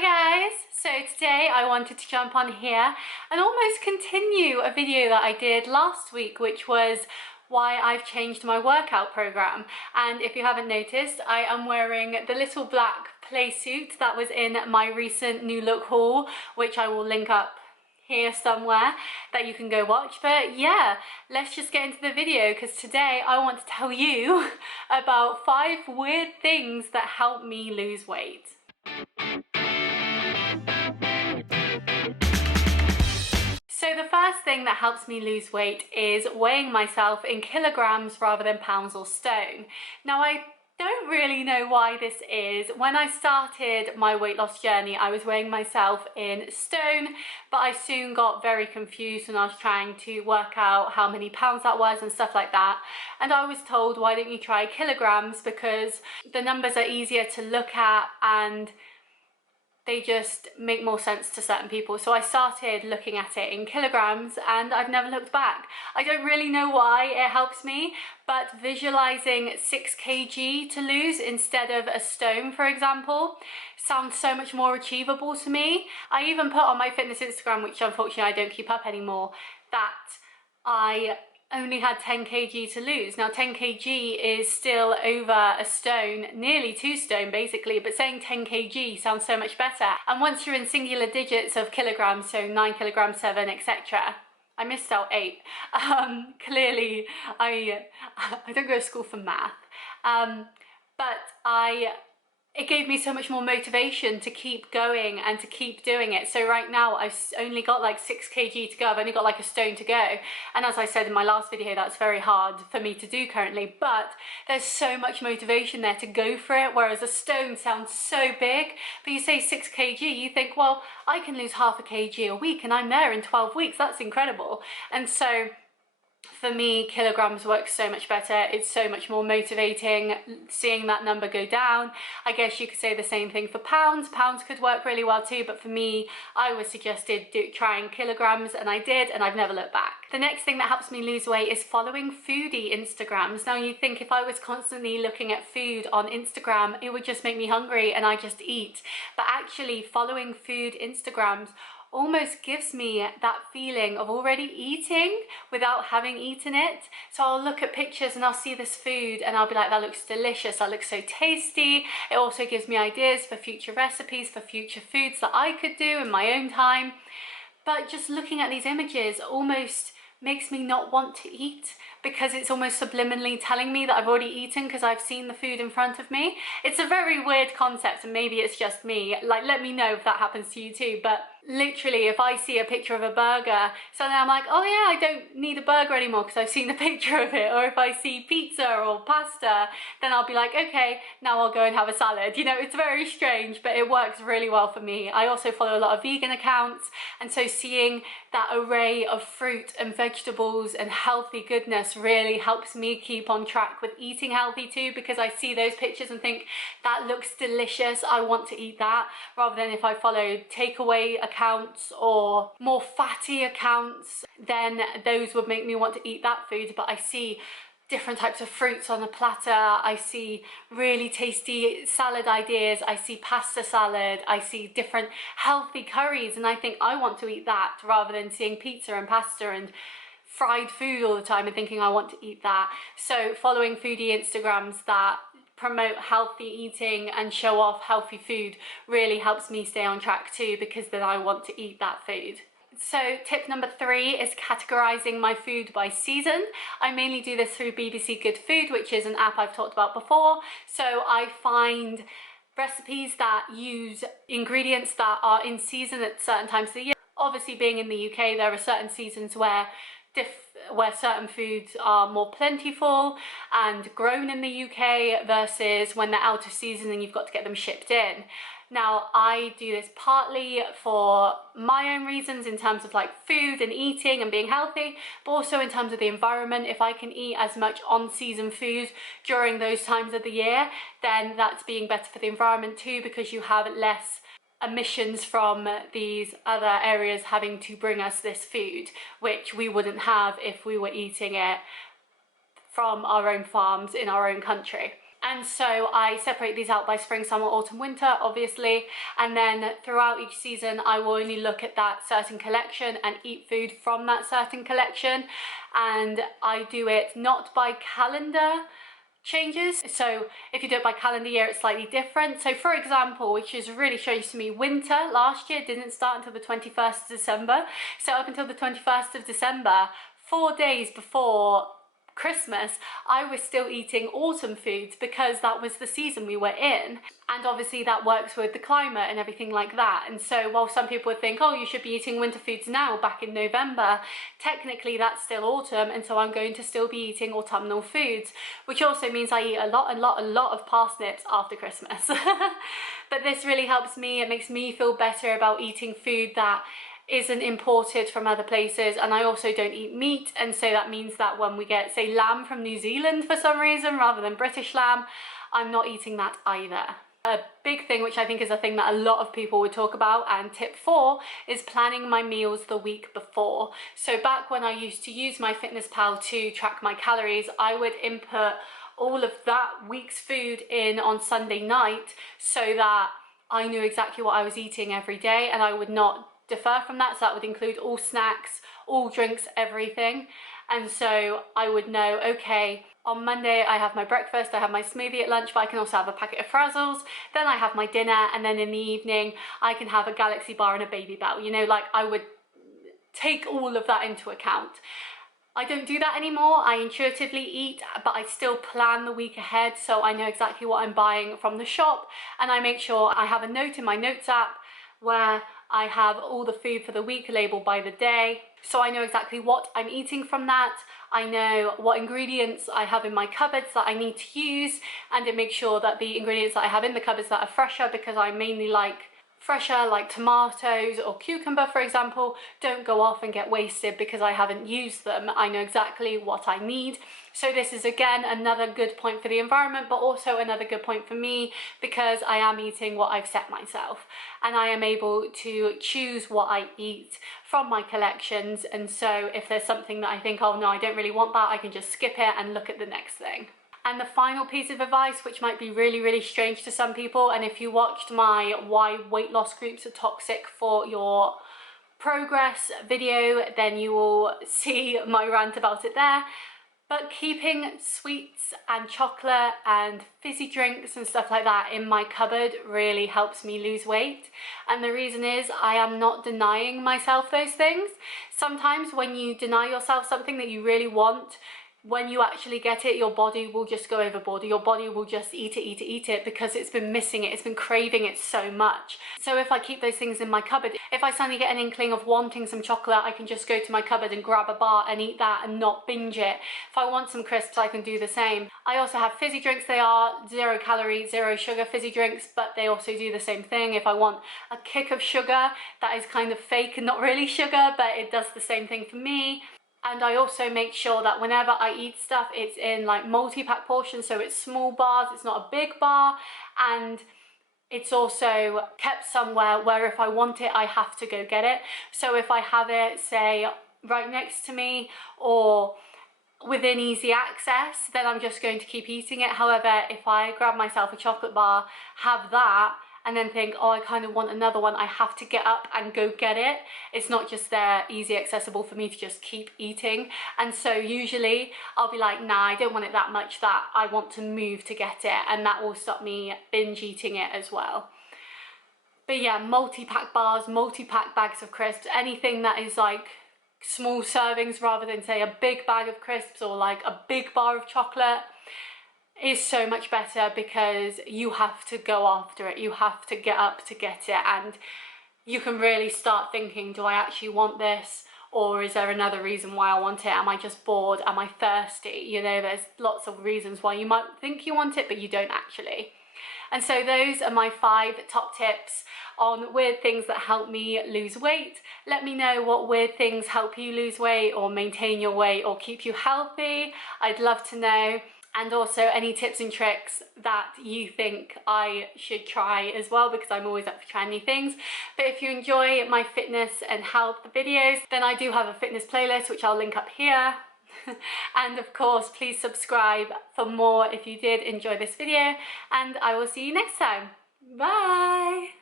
Hi guys! So today I wanted to jump on here and almost continue a video that I did last week, which was why I've changed my workout program. And if you haven't noticed, I am wearing the little black play suit that was in my recent new look haul, which I will link up here somewhere that you can go watch. But yeah, let's just get into the video, because today I want to tell you about 5 weird things that help me lose weight. So the first thing that helps me lose weight is weighing myself in kilograms rather than pounds or stone. Now, I don't really know why this is. When I started my weight loss journey, I was weighing myself in stone, but I soon got very confused when I was trying to work out how many pounds that was and stuff like that. And I was told, why don't you try kilograms, because the numbers are easier to look at and they just make more sense to certain people. So I started looking at it in kilograms and I've never looked back. I don't really know why it helps me, but visualizing 6 kg to lose instead of a stone, for example, sounds so much more achievable to me. I even put on my fitness Instagram, which unfortunately I don't keep up anymore, that I only had 10 kg to lose. Now 10 kg is still over a stone, nearly 2 stone basically, but saying 10 kg sounds so much better. And once you're in singular digits of kilograms, so 9 kilograms, 7, etc. I missed out 8. Clearly I don't go to school for math, but it gave me so much more motivation to keep going and to keep doing it. So right now I've only got like 6 kg to go. I've only got like a stone to go. And as I said in my last video, that's very hard for me to do currently, but there's so much motivation there to go for it. Whereas a stone sounds so big, but you say 6 kg, you think, well, I can lose half a kg a week and I'm there in 12 weeks. That's incredible. And so for me, kilograms works so much better. It's so much more motivating seeing that number go down. I guess you could say the same thing for pounds. Pounds could work really well too, but for me, I was suggested trying kilograms, and I did, and I've never looked back. The next thing that helps me lose weight is following foodie Instagrams. Now, you'd think if I was constantly looking at food on Instagram, it would just make me hungry and I just eat. But actually, following food Instagrams almost gives me that feeling of already eating without having eaten it. So I'll look at pictures and I'll see this food and I'll be like, that looks delicious, that looks so tasty. It also gives me ideas for future recipes, for future foods that I could do in my own time. But just looking at these images almost makes me not want to eat, because it's almost subliminally telling me that I've already eaten because I've seen the food in front of me. It's a very weird concept, and maybe it's just me. Like, let me know if that happens to you too. But literally, if I see a picture of a burger, suddenly I'm like, oh yeah, I don't need a burger anymore because I've seen the picture of it. Or if I see pizza or pasta, then I'll be like, okay, now I'll go and have a salad. You know, it's very strange, but it works really well for me. I also follow a lot of vegan accounts, and so seeing that array of fruit and vegetables and healthy goodness really helps me keep on track with eating healthy too, because I see those pictures and think, that looks delicious, I want to eat that, rather than if I followed takeaway accounts or more fatty accounts, then those would make me want to eat that food. But I see different types of fruits on a platter, I see really tasty salad ideas, I see pasta salad, I see different healthy curries, and I think I want to eat that, rather than seeing pizza and pasta and fried food all the time and thinking I want to eat that. So following foodie Instagrams that promote healthy eating and show off healthy food really helps me stay on track too, because then I want to eat that food. So tip number 3 is categorizing my food by season. I mainly do this through BBC Good Food, which is an app I've talked about before. So I find recipes that use ingredients that are in season at certain times of the year. Obviously, being in the UK, there are certain seasons where certain foods are more plentiful and grown in the UK versus when they're out of season and you've got to get them shipped in. Now, I do this partly for my own reasons in terms of like food and eating and being healthy, but also in terms of the environment. If I can eat as much on-season food during those times of the year, then that's being better for the environment too, because you have less emissions from these other areas having to bring us this food, which we wouldn't have if we were eating it from our own farms in our own country. And so I separate these out by spring, summer, autumn, winter, obviously. And then throughout each season, I will only look at that certain collection and eat food from that certain collection. And I do it not by calendar changes. So if you do it by calendar year, it's slightly different. So for example, which is really strange to me, winter last year didn't start until the 21st of December. So up until the 21st of December, 4 days before Christmas, I was still eating autumn foods because that was the season we were in. And obviously that works with the climate and everything like that. And so while some people would think, oh, you should be eating winter foods now back in November, technically that's still autumn, and so I'm going to still be eating autumnal foods, which also means I eat a lot of parsnips after Christmas. But this really helps me. It makes me feel better about eating food that isn't imported from other places, and I also don't eat meat, and so that means that when we get, say, lamb from New Zealand for some reason rather than British lamb, I'm not eating that either. A big thing, which I think is a thing that a lot of people would talk about, and tip 4, is planning my meals the week before. So back when I used to use MyFitnessPal to track my calories, I would input all of that week's food in on Sunday night so that I knew exactly what I was eating every day, and I would not defer from that. So that would include all snacks, all drinks, everything. And so I would know, okay, on Monday I have my breakfast, I have my smoothie at lunch, but I can also have a packet of Frazzles, then I have my dinner, and then in the evening I can have a Galaxy bar and a Baby Bell. You know, like, I would take all of that into account. I don't do that anymore. I intuitively eat, but I still plan the week ahead, so I know exactly what I'm buying from the shop, and I make sure I have a note in my notes app where I have all the food for the week labeled by the day, so I know exactly what I'm eating from that. I know what ingredients I have in my cupboards that I need to use, and it makes sure that the ingredients that I have in the cupboards that are fresher, because I mainly like fresher, like tomatoes or cucumber, for example, don't go off and get wasted because I haven't used them. I know exactly what I need. So this is, again, another good point for the environment, but also another good point for me, because I am eating what I've set myself, and I am able to choose what I eat from my collections. And so if there's something that I think, oh no, I don't really want that, I can just skip it and look at the next thing. And the final piece of advice, which might be really strange to some people, and if you watched my why weight loss groups are toxic for your progress video, then you will see my rant about it there. But keeping sweets and chocolate and fizzy drinks and stuff like that in my cupboard really helps me lose weight. And the reason is I am not denying myself those things. Sometimes when you deny yourself something that you really want, when you actually get it, your body will just go overboard. Your body will just eat it because it's been missing it. It's been craving it so much. So if I keep those things in my cupboard, if I suddenly get an inkling of wanting some chocolate, I can just go to my cupboard and grab a bar and eat that and not binge it. If I want some crisps, I can do the same. I also have fizzy drinks. They are 0 calorie, 0 sugar fizzy drinks, but they also do the same thing. If I want a kick of sugar, that is kind of fake and not really sugar, but it does the same thing for me. And I also make sure that whenever I eat stuff, it's in like multi-pack portions, so it's small bars, it's not a big bar, and it's also kept somewhere where if I want it, I have to go get it. So if I have it, say, right next to me or within easy access, then I'm just going to keep eating it. However, if I grab myself a chocolate bar, have that, and then think, oh, I kind of want another one, I have to get up and go get it. It's not just there easy accessible for me to just keep eating. And so usually I'll be like, nah, I don't want it that much, that I want to move to get it, and that will stop me binge eating it as well. But yeah, multi-pack bars, multi-pack bags of crisps, anything that is like small servings rather than, say, a big bag of crisps or like a big bar of chocolate, is so much better, because you have to go after it, you have to get up to get it, and you can really start thinking, do I actually want this, or is there another reason why I want it? Am I just bored? Am I thirsty? You know, there's lots of reasons why you might think you want it but you don't actually. And so those are my 5 top tips on weird things that help me lose weight. Let me know what weird things help you lose weight or maintain your weight or keep you healthy. I'd love to know. And also any tips and tricks that you think I should try as well, because I'm always up for trying new things. But if you enjoy my fitness and health videos, then I do have a fitness playlist, which I'll link up here. And of course, please subscribe for more if you did enjoy this video, and I will see you next time. Bye!